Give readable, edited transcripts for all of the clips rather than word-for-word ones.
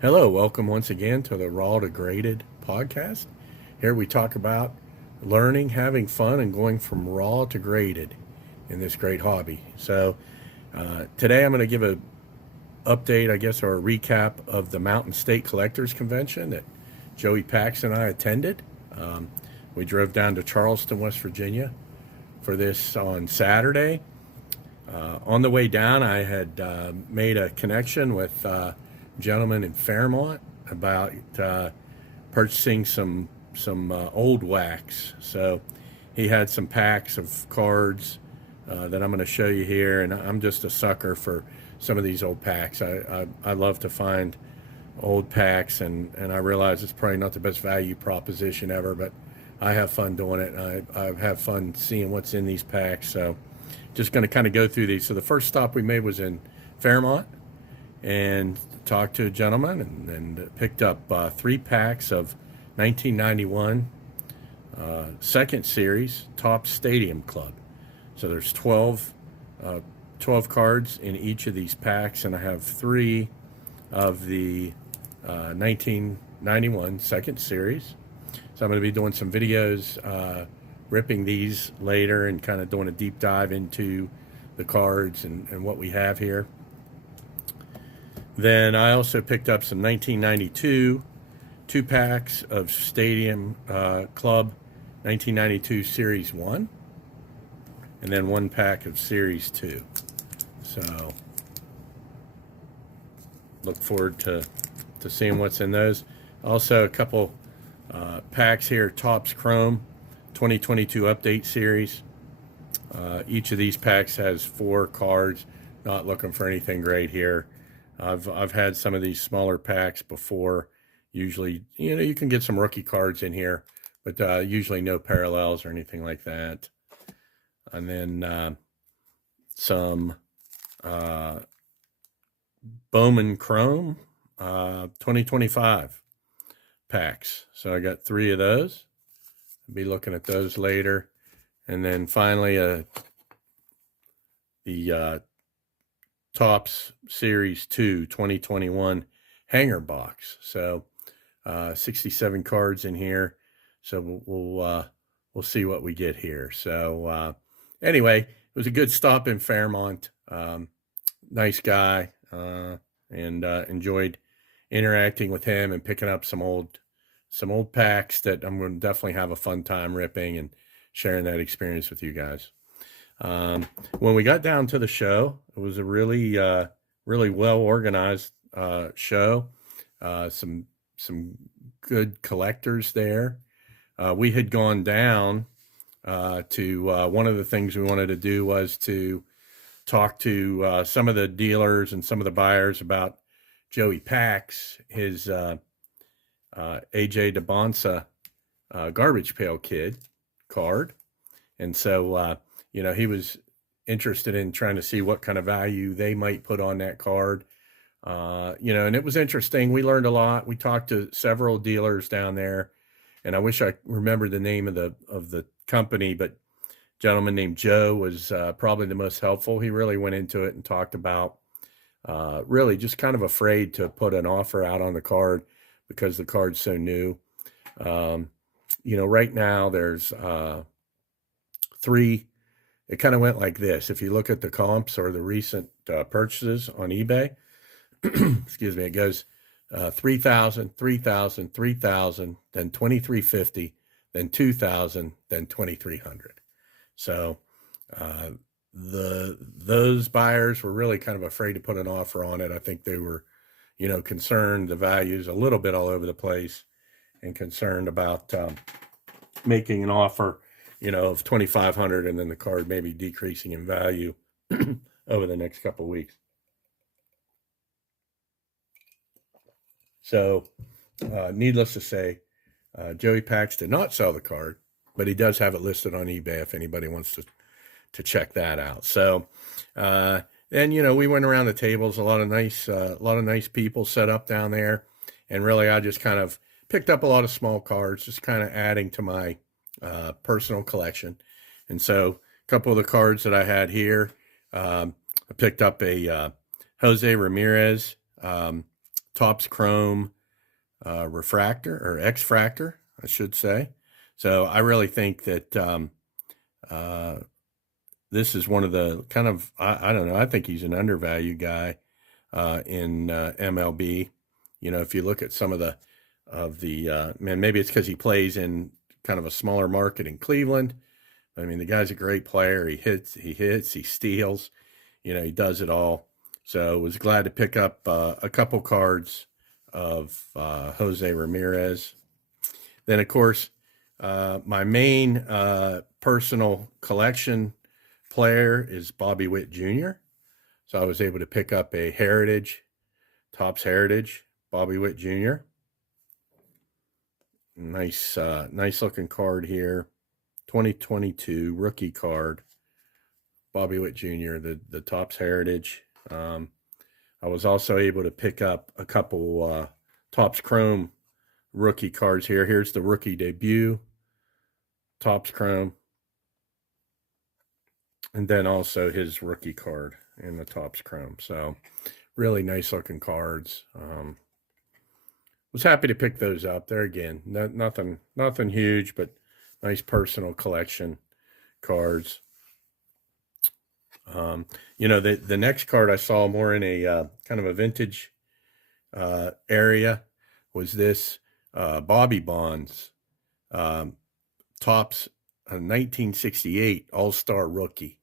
Hello, welcome once again to the Raw to Graded podcast. Here we talk about learning, having fun, and going from raw to graded in this great hobby. Today I'm going to give a update, I guess, or a recap of the Mountain State Collectors Convention that Joey Pax and I attended. We drove down to Charleston, West Virginia for this on Saturday. On the way down, I had made a connection with gentleman in Fairmont about purchasing some old wax. So he had some packs of cards that I'm going to show you here, and I'm just a sucker for some of these old packs. I love to find old packs, and I realize it's probably not the best value proposition ever, but I have fun doing it, and I have fun seeing what's in these packs. So just going to kind of go through these. So the first stop we made was in Fairmont, and talked to a gentleman and picked up 3 packs of 1991 second series Topps Stadium Club. So there's 12 cards in each of these packs, and I have 3 of the 1991 second series. So I'm going to be doing some videos ripping these later and kind of doing a deep dive into the cards and what we have here. Then I also picked up some 1992 2 packs of Stadium Club 1992 Series 1, and then 1 pack of Series 2. So look forward to seeing what's in those. Also a couple packs here, Topps Chrome 2022 Update Series. Each of these packs has 4 cards. Not looking for anything great here. I've had some of these smaller packs before. Usually, you can get some rookie cards in here, but usually no parallels or anything like that. And then some Bowman Chrome 2025 packs. So I got 3 of those. I'll be looking at those later. And then finally the Topps Series 2 2021 hanger box. So 67 cards in here. So we'll see what we get here. So anyway, it was a good stop in Fairmont. Nice guy, and enjoyed interacting with him and picking up some old packs that I'm going to definitely have a fun time ripping and sharing that experience with you guys. When we got down to the show, it was a really well organized show. Some good collectors there. We had gone down to one of the things we wanted to do was to talk to some of the dealers and some of the buyers about Joey Pax, his AJ DeBonsa Garbage Pail Kid card. And so he was interested in trying to see what kind of value they might put on that card. And it was interesting. We learned a lot. We talked to several dealers down there, and I wish I remembered the name of the company, but a gentleman named Joe was probably the most helpful. He really went into it and talked about really just kind of afraid to put an offer out on the card because the card's so new. Right now there's 3. It kind of went like this. If you look at the comps or the recent purchases on eBay, excuse me, it goes 3,000, 3,000, 3,000, then 2,350, then 2,000, then 2,300. So those buyers were really kind of afraid to put an offer on it. I think they were, concerned the values a little bit all over the place, and concerned about making an offer of 2,500 and then the card maybe decreasing in value over the next couple of weeks. So needless to say, Joey Pax did not sell the card, but he does have it listed on eBay if anybody wants to check that out. So then we went around the tables, a lot of nice people set up down there, and really I just kind of picked up a lot of small cards, just kind of adding to my personal collection. And so a couple of the cards that I had here, I picked up a Jose Ramirez Topps Chrome refractor, or X-fractor, I should say. So I really think that this is one of the kind of, I don't know, I think he's an undervalued guy in MLB. You know, if you look at some of the man, maybe it's because he plays in kind of a smaller market in Cleveland. I mean, the guy's a great player. He hits, he steals, you know, he does it all. So was glad to pick up a couple cards of Jose Ramirez. Then, of course, my main personal collection player is Bobby Witt Jr. So I was able to pick up a Heritage, Topps Heritage, Bobby Witt Jr. Nice looking card here. 2022 rookie card, Bobby Witt Jr., the Topps Heritage. I was also able to pick up a couple Topps Chrome rookie cards here. Here's the rookie debut, Topps Chrome. And then also his rookie card in the Topps Chrome. So really nice looking cards. Was happy to pick those up. There again, nothing huge, but nice personal collection cards. You know, the next card I saw more in a kind of a vintage area was this Bobby Bonds, Topps 1968 All-Star Rookie.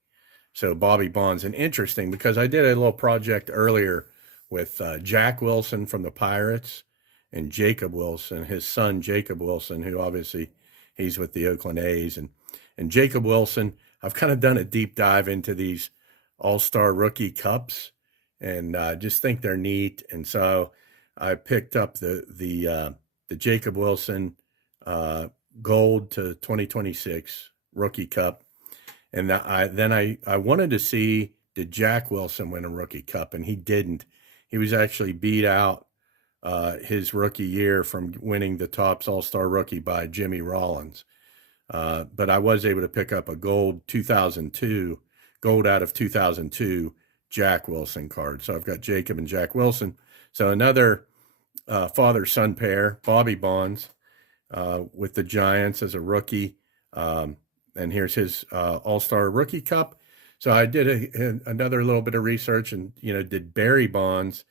So Bobby Bonds, and interesting because I did a little project earlier with Jack Wilson from the Pirates and Jacob Wilson, his son Jacob Wilson, who obviously he's with the Oakland A's. And Jacob Wilson, I've kind of done a deep dive into these All-Star Rookie Cups, and just think they're neat. And so I picked up the Jacob Wilson Gold to 2026 Rookie Cup. And then I wanted to see, did Jack Wilson win a Rookie Cup? And he didn't. He was actually beat out his rookie year from winning the Topps All-Star Rookie by Jimmy Rollins. But I was able to pick up a gold out of 2002 Jack Wilson card. So I've got Jacob and Jack Wilson. So another father-son pair, Bobby Bonds with the Giants as a rookie. And here's his All-Star Rookie Cup. So I did another little bit of research and, you know, did Barry Bonds.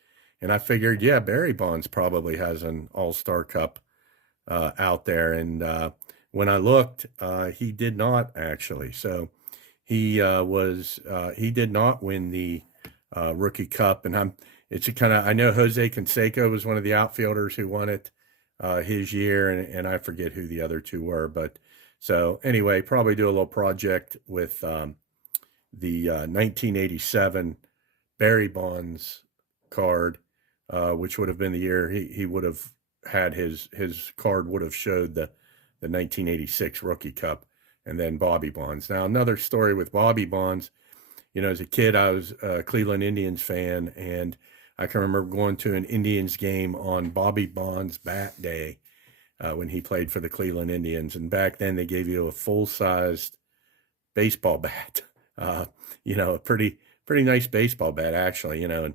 And I figured, yeah, Barry Bonds probably has an All-Star Cup out there. And when I looked, he did not actually. So he did not win the Rookie Cup. And I know Jose Canseco was one of the outfielders who won it his year. And I forget who the other two were, but so anyway, probably do a little project with the 1987 Barry Bonds card, which would have been the year he would have had his card would have showed the 1986 Rookie Cup, and then Bobby Bonds. Now another story with Bobby Bonds, you know, as a kid I was a Cleveland Indians fan, and I can remember going to an Indians game on Bobby Bonds' bat day. When he played for the Cleveland Indians. And back then they gave you a full-sized baseball bat, you know, a pretty nice baseball bat actually, you know, and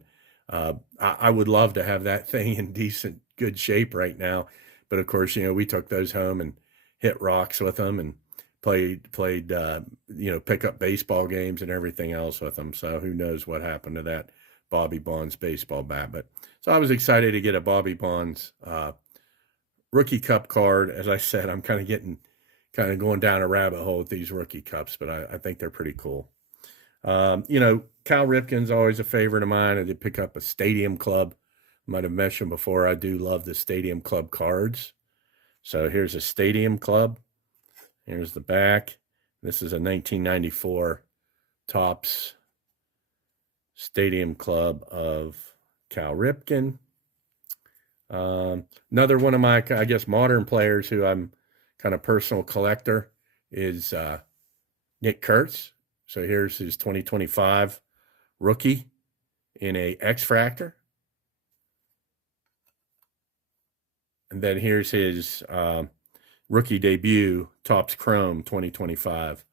I would love to have that thing in decent, good shape right now. But of course, you know, we took those home and hit rocks with them and played, you know, pick up baseball games and everything else with them. So who knows what happened to that Bobby Bonds baseball bat. But so I was excited to get a Bobby Bonds Rookie Cup card. As I said, I'm kind of going down a rabbit hole with these Rookie Cups, but I think they're pretty cool. You know, Cal Ripken's always a favorite of mine. I did pick up a Stadium Club. Might have mentioned before, I do love the Stadium Club cards. So here's a Stadium Club. Here's the back. This is a 1994 Topps Stadium Club of Cal Ripken. Another one of my, I guess, modern players who I'm kind of personal collector is Nick Kurtz. So here's his 2025 rookie in a X-fractor. And then here's his rookie debut, Topps Chrome 2025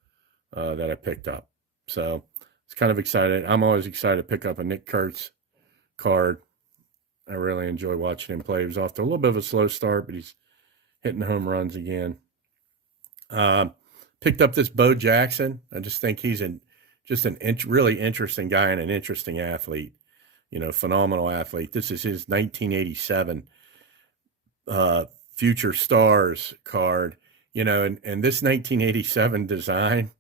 that I picked up. So it's kind of excited. I'm always excited to pick up a Nick Kurtz card. I really enjoy watching him play. He was off to a little bit of a slow start, but he's hitting home runs again. Picked up this Bo Jackson. I just think he's really interesting guy and an interesting athlete. Phenomenal athlete. This is his 1987 Future Stars card. And this 1987 design,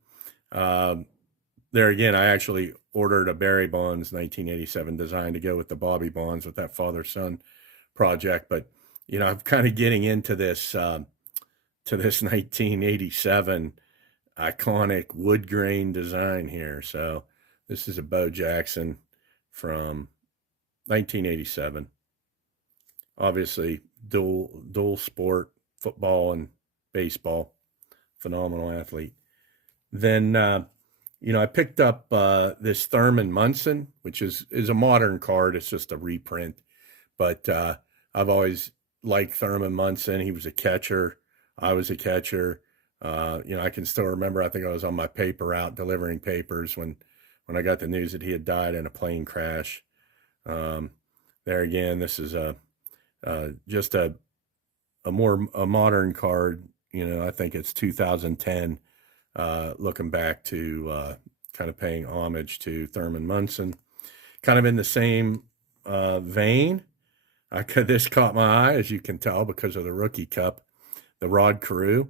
there again, I actually ordered a Barry Bonds 1987 design to go with the Bobby Bonds with that father-son project. But, I'm kind of getting into this 1987 iconic wood grain design here. So this is a Bo Jackson from 1987. Obviously, dual sport, football and baseball. Phenomenal athlete. Then, I picked up this Thurman Munson, which is a modern card. It's just a reprint. But I've always liked Thurman Munson. He was a catcher. I was a catcher. I can still remember, I think I was on my paper route delivering papers when I got the news that he had died in a plane crash. There again, this is just a modern card. I think it's 2010, looking back to kind of paying homage to Thurman Munson. Kind of in the same vein, this caught my eye, as you can tell, because of the Rookie Cup, the Rod Carew.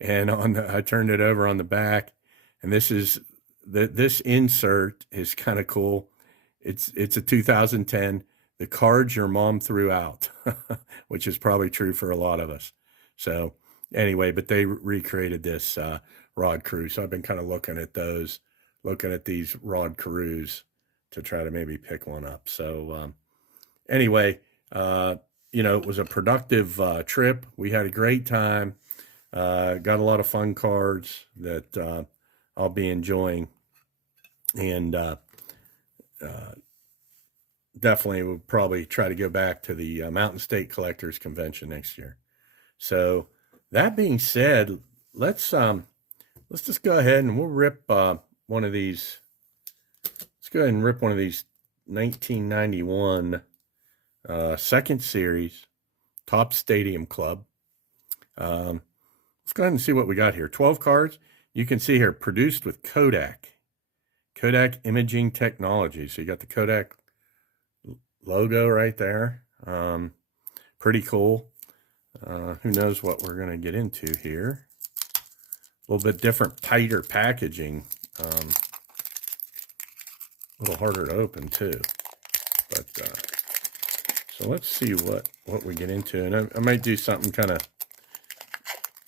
And I turned it over on the back, and this insert is kind of cool. It's a 2010, the cards your mom threw out, which is probably true for a lot of us. So anyway, but they recreated this Rod Carew. So I've been kind of looking at these Rod Carews to try to maybe pick one up. So anyway, it was a productive trip. We had a great time. Got a lot of fun cards that I'll be enjoying, and definitely will probably try to go back to the Mountain State Collectors Convention next year. So that being said, let's just go ahead and we'll rip one of these. Let's go ahead and rip one of these 1991 second series Top Stadium Club. Let's go ahead and see what we got here. 12 cards. You can see here, produced with Kodak Imaging Technology. So you got the Kodak logo right there. Pretty cool. Who knows what we're going to get into here. A little bit different, tighter packaging. A little harder to open too. But so let's see what we get into. And I might do something kind of,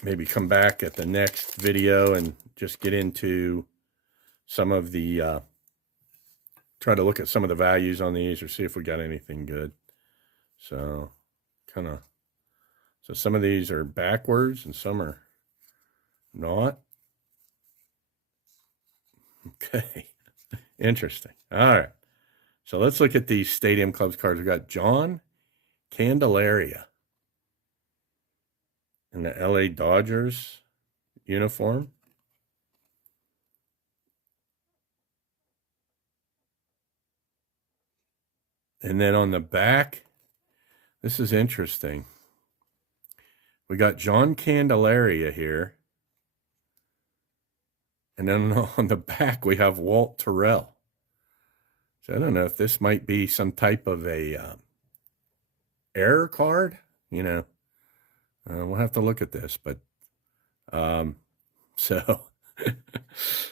maybe come back at the next video and just get into some of the, try to look at some of the values on these or see if we got anything good. So so some of these are backwards and some are not. Okay, interesting. All right, so let's look at these Stadium Clubs cards. We've got John Candelaria in the LA Dodgers uniform. And then on the back, this is interesting. We got John Candelaria here. And then on the back, we have Walt Terrell. So I don't know if this might be some type of a error card, we'll have to look at this, but so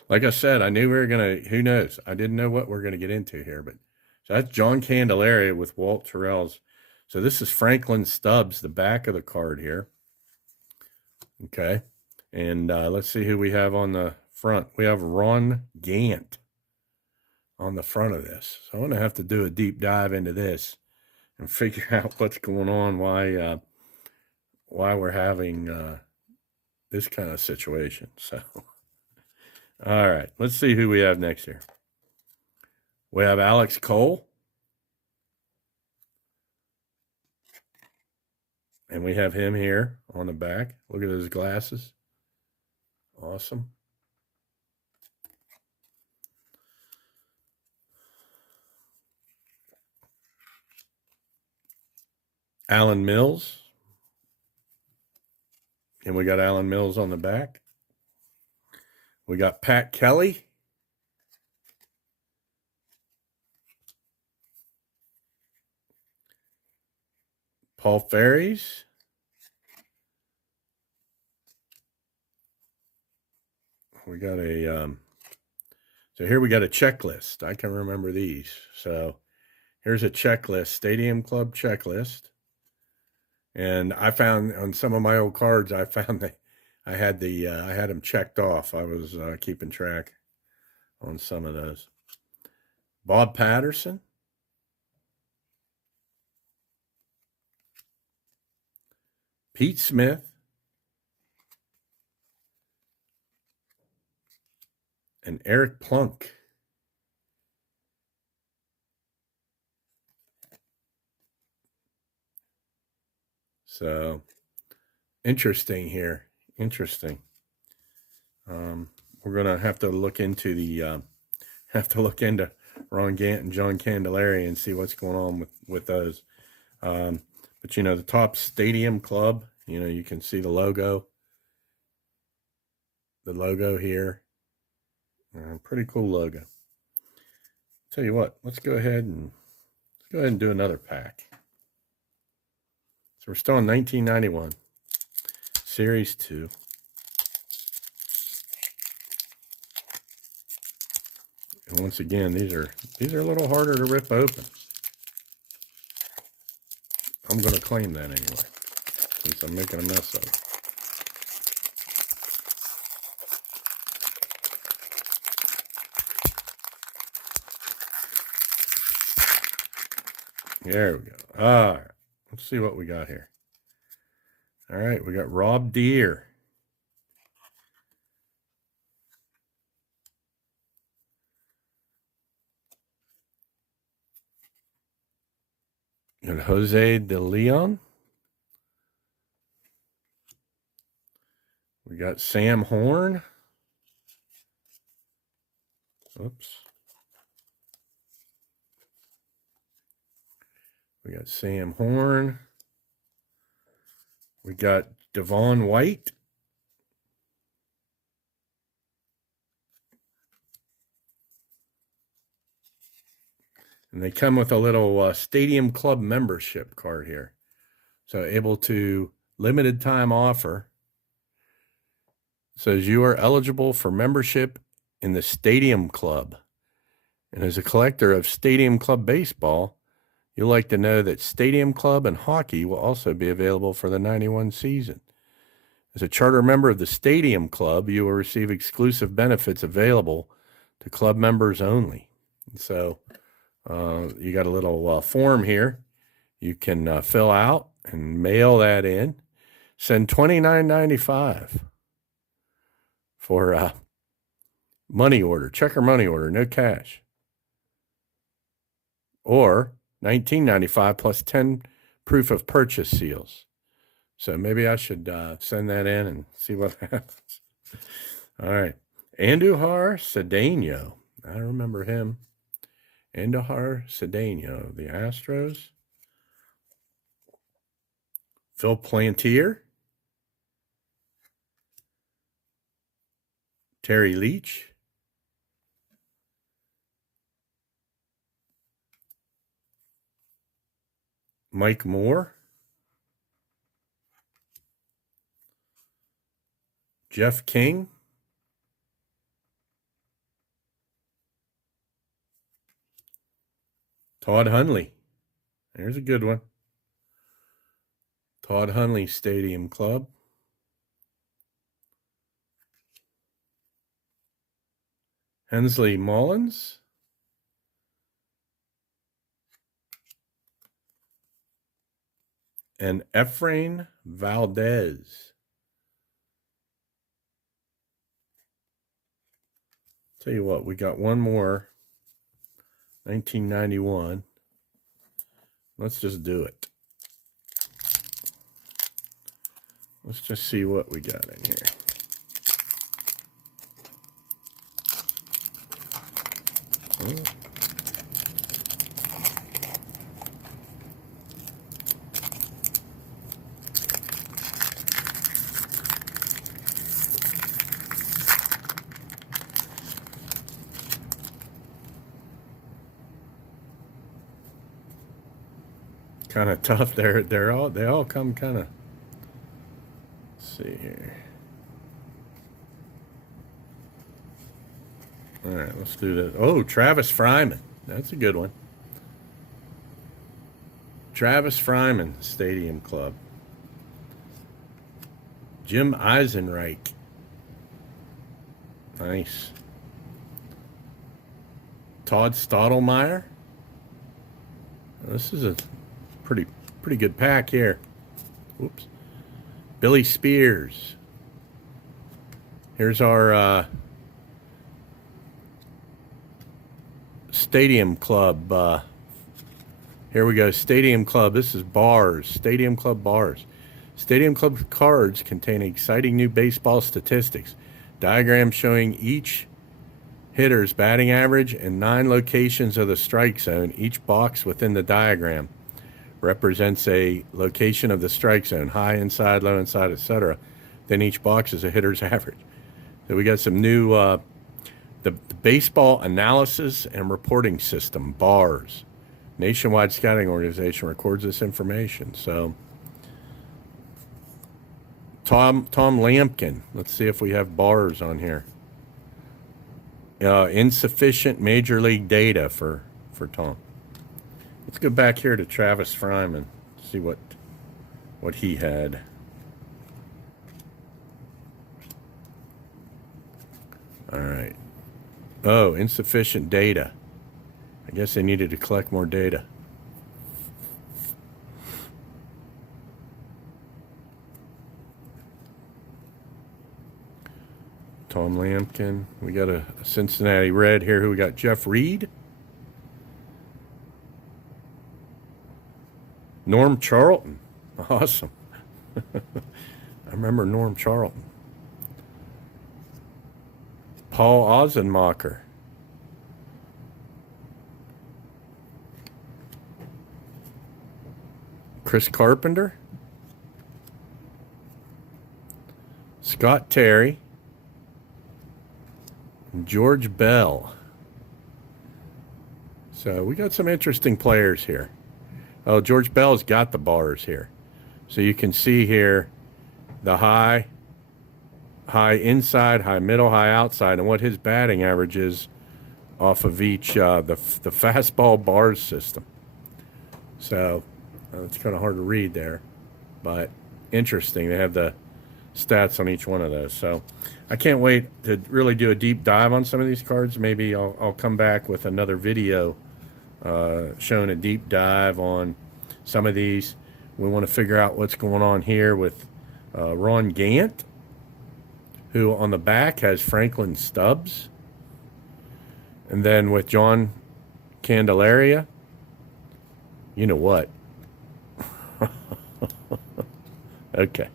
like I said, I knew we were going to, who knows? I didn't know what we're going to get into here, but so that's John Candelaria with Walt Terrell's. So this is Franklin Stubbs, the back of the card here. Okay. And let's see who we have on the front. We have Ron Gant on the front of this. So I'm going to have to do a deep dive into this and figure out what's going on, why we're having this kind of situation. So, all right, let's see who we have next here. We have Alex Cole. And we have him here on the back. Look at those glasses. Awesome. Alan Mills. And we got Alan Mills on the back. We got Pat Kelly. Paul Ferries. We got a, so here we got a checklist. I can remember these. So here's a checklist, Stadium Club checklist. And I found on some of my old cards, I found that I had them checked off. I was keeping track on some of those. Bob Patterson. Pete Smith. And Eric Plunk. So interesting here. Interesting. We're gonna have to look into Ron Gant and John Candelaria and see what's going on with those. But you know, the top Stadium Club, you know, you can see the logo. The logo here. Pretty cool logo. Tell you what, let's go ahead and do another pack. So we're still in 1991, Series 2. And once again, these are a little harder to rip open. I'm going to claim that anyway, since I'm making a mess of it. There we go. All right. Let's see what we got here. All right. We got Rob Deere. And Jose De Leon. We got Sam Horn. Oops. We got Sam Horn. We got Devon White. And they come with a little Stadium Club membership card here. So able to limited time offer. It says you are eligible for membership in the Stadium Club. And as a collector of Stadium Club baseball, you'll like to know that Stadium Club and hockey will also be available for the 91 season. As a charter member of the Stadium Club, you will receive exclusive benefits available to club members only. So you got a little form here you can fill out and mail that in. Send $29.95 for money order, check or money order, no cash. Or $19.95 plus 10 proof of purchase seals. So maybe I should send that in and see what happens. All right. Andujar Cedeno. I remember him. Andujar Cedeno, the Astros. Phil Plantier. Terry Leach. Mike Moore. Jeff King. Todd Hundley. There's a good one. Todd Hundley Stadium Club. Hensley Mullins. And Efrain Valdez. Tell you what, we got one more. 1991. Let's just do it. Let's just see what we got in here. kind of tough. They all come kind of. Let's see here. All right, let's do this. Oh, Travis Fryman. That's a good one. Travis Fryman Stadium Club. Jim Eisenreich. Nice. Todd Stottlemyre. This is a pretty good pack here. Oops. Billy Spears. Here's our Stadium Club. Here we go. Stadium Club. This is bars. Stadium Club bars. Stadium Club cards contain exciting new baseball statistics. Diagrams showing each hitter's batting average and 9 locations of the strike zone. Each box within the diagram represents a location of the strike zone, high inside, low inside, etc. Then each box is a hitter's average. So we got some new the baseball analysis and reporting system, BARS. Nationwide Scouting Organization records this information. So Tom Lampkin. Let's see if we have BARS on here. Insufficient major league data for Tom. Let's go back here to Travis Fryman. See what he had. All right. Oh, insufficient data. I guess they needed to collect more data. Tom Lampkin. We got a Cincinnati Red here. Who we got? Jeff Reed. Norm Charlton. Awesome. I remember Norm Charlton. Paul Ozenmacher. Chris Carpenter. Scott Terry. George Bell. So we got some interesting players here. Oh, George Bell's got the bars here. So you can see here the high inside, high middle, high outside, and what his batting average is off of each, the fastball bars system. So it's kind of hard to read there, but interesting. They have the stats on each one of those. So I can't wait to really do a deep dive on some of these cards. Maybe I'll come back with another video showing a deep dive on some of these. We want to figure out what's going on here with Ron Gant, who on the back has Franklin Stubbs. And then with John Candelaria, you know what? Okay.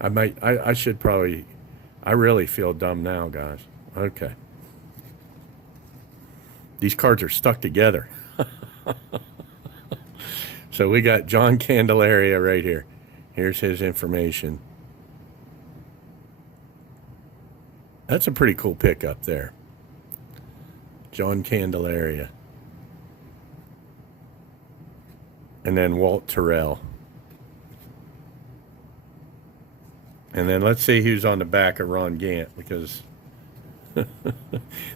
I should probably, I really feel dumb now, guys. Okay. These cards are stuck together. So we got John Candelaria right here. Here's his information. That's a pretty cool pickup there. John Candelaria. And then Walt Terrell. And then let's see who's on the back of Ron Gant, because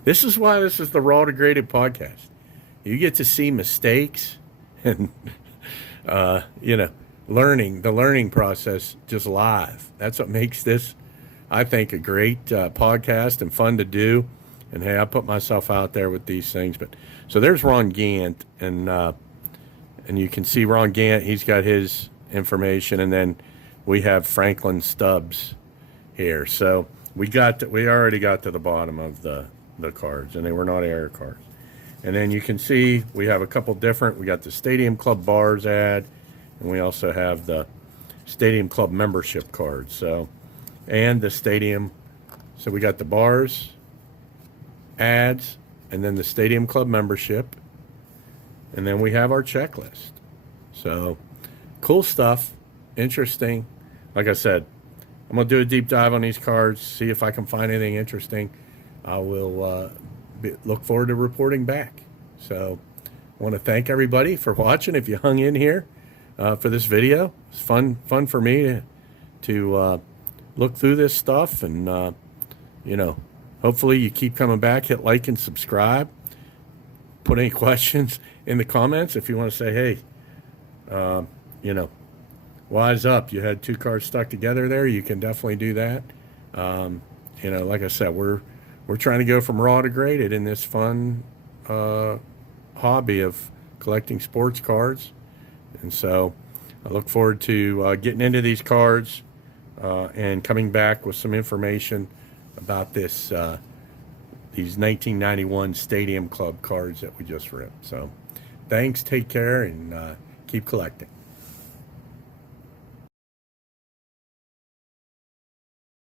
this is why this is the Raw Degraded podcast. You get to see mistakes and, the learning process just live. That's what makes this, I think, a great podcast and fun to do. And, hey, I put myself out there with these things. But so there's Ron Gant, and you can see Ron Gant. He's got his information, and then we have Franklin Stubbs here. So we already got to the bottom of the cards, and they were not error cards. And then you can see we have a couple different. We got the Stadium Club bars ad, and we also have the Stadium Club membership card. So, and the Stadium. So we got the bars, ads, and then the Stadium Club membership, and then we have our checklist. So, cool stuff. Interesting. Like I said, I'm going to do a deep dive on these cards, see if I can find anything interesting. I will look forward to reporting back. So, want to thank everybody for watching. If you hung in here for this video, it's fun for me to look through this stuff, and hopefully you keep coming back. Hit like and subscribe. Put any questions in the comments if you want to say, hey, wise up. You had two cards stuck together there. You can definitely do that. Like I said, we're trying to go from raw to graded in this fun hobby of collecting sports cards. And so I look forward to getting into these cards and coming back with some information about these 1991 Stadium Club cards that we just ripped. So thanks, take care, and keep collecting.